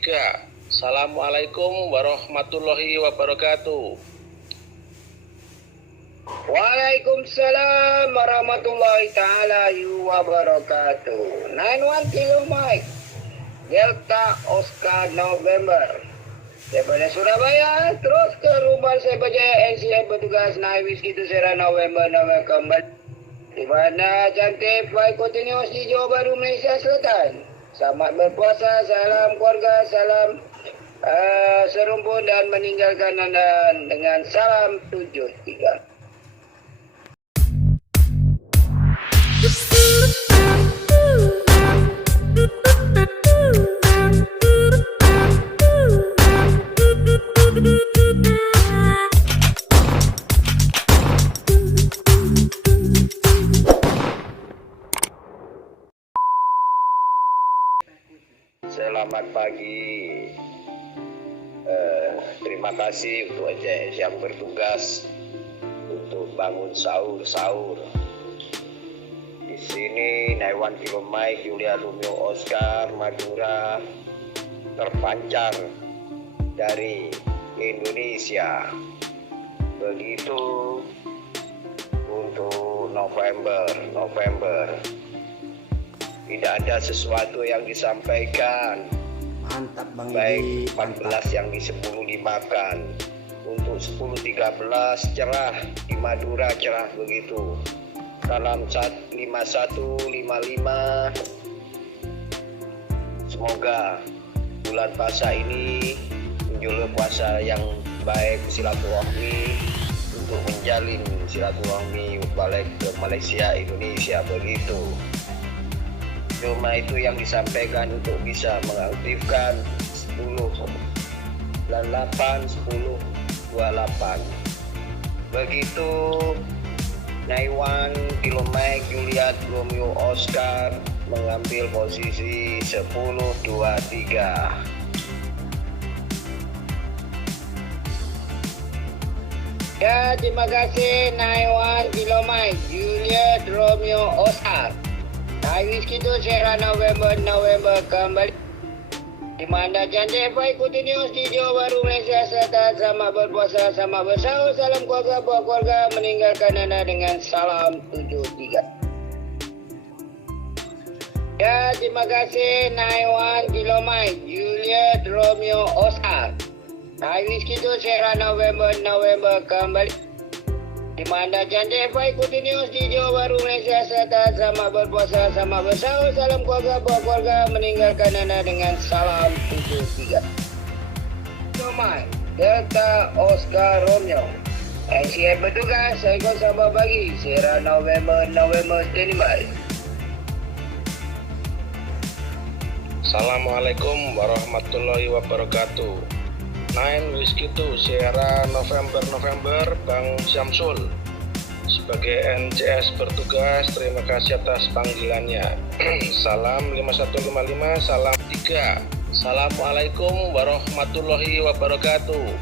3. Assalamualaikum warahmatullahi wabarakatuh. Waalaikumsalam warahmatullahi ta'ala wabarakatuh. 91 Kilo Mike Delta Oscar November daripada Surabaya terus ke rumah saya Bajaya NCM petugas naik whisky itu Sierra November kembali di mana cantik flight continuous di Johor Bahru Malaysia Selatan. Selamat berpuasa, salam keluarga, salam serumpun dan meninggalkan anda dengan salam 73. Selamat pagi. Terima kasih untuk AJS yang bertugas untuk bangun sahur. Di sini 91 Kilo Mike Julia Romeo Oscar Madura terpancar dari Indonesia. Begitu untuk November. Tidak ada sesuatu yang disampaikan. Mantap Bang Baik Edi, 14 yang di 10 dimakan. Untuk 10-13 cerah di Madura cerah begitu. Salam 5155. Semoga bulan puasa ini menjadi puasa yang baik silaturahmi untuk menjalin silaturahmi balik ke Malaysia Indonesia begitu. Cuma itu yang disampaikan untuk bisa mengaktifkan 10-98 10-28. Begitu 91 Kilo Mike Juliet Romeo Oscar mengambil posisi 10-23. Ya, terima kasih 91 Kilo Mike Juliet Romeo Oscar. Naik whisky itu Sierra November kembali di mana cantik flight continuous di Johor Bahru Malaysia Selatan. Selamat berpuasa, selamat bersahur, salam keluarga buat keluarga, meninggalkan anda dengan salam 73. Ya, terima kasih 91 Kilo Mike Juliet Romeo Oscar. Naik whisky itu Sierra November kembali di mana cantik flight continuous di Johor Bahru Malaysia Selatan. Selamat berpuasa, selamat bersahur, salam keluarga buat keluarga, meninggalkan anda dengan salam 73. Nomor Delta Oscar Romeo NCM petugas Saigon Sabah bagi Sierra November standby. Assalamualaikum warahmatullahi wabarakatuh. 9 Whisky 2 Sierra November Bang Syamsul sebagai NCS bertugas, terima kasih atas panggilannya. Salam 5155, salam 3. Assalamualaikum warahmatullahi wabarakatuh.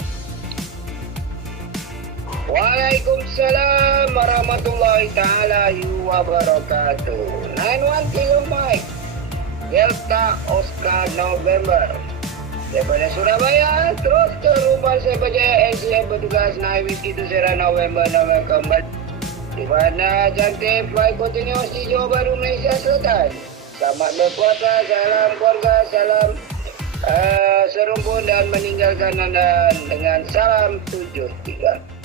Waalaikumsalam warahmatullahi ta'ala wabarakatuh. 91 Kilo Mike Delta Oscar November daripada Surabaya terus ke rumah saya Bajaya NCM petugas naik whisky itu Sierra November kembali di mana cantik flight continuous di Johor Bahru Malaysia Selatan. Selamat berpuasa, salam keluarga, salam serumpun dan meninggalkan anda dengan salam 73.